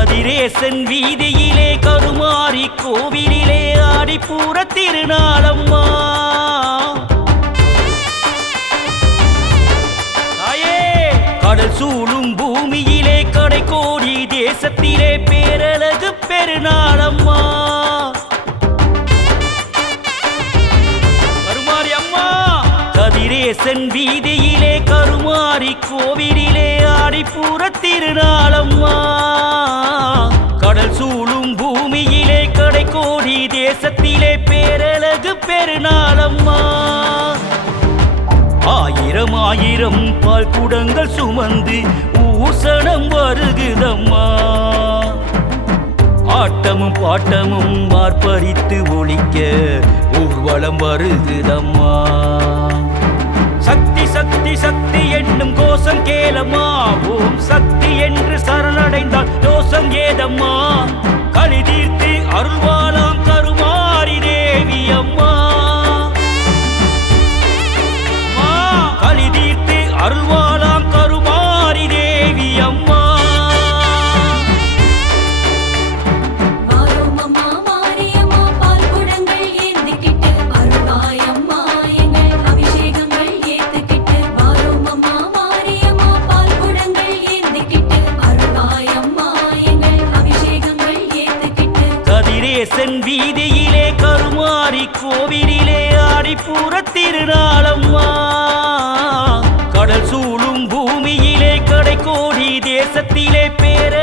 கதிரேசன் வீதியிலே கருமாறி கோவிலிலே ஆடிப்பூர திருநாளம்மா. தாயே கடல் சூழும் பூமியிலே கடை கோடி தேசத்திலே பேரழகு பெருநாளம்மா. கருமாரி அம்மா கதிரேசன் வீதியிலே கருமாறி கோவிலிலே ஆடிப்பூர திருநாள் தேசத்திலே பேரழகு பெருநாளம்மா. ஆயிரம் ஆயிரம் பால் குடங்கள் சுமந்து ஊசனம் வருகுதம்மா. ஆட்டமும் பாட்டமும் மார்பரித்து ஒழிக்க ஊர்வலம் வருகுதம்மா. சக்தி சக்தி சக்தி என்னும் கோஷம் கேளம்மா. ஓம் சக்தி என்று சரணடைந்தால் தோஷம் ஏதம்மா. அருள்வாயம்மா எங்கள் அபிஷேகங்கள் ஏத்துக்கிட்டு கதிரேசன் வீதியிலே கருமாரி கோவிலிலே ஆடிப்பூர திருநாளம்மா கோடி தேசத்திலே பேர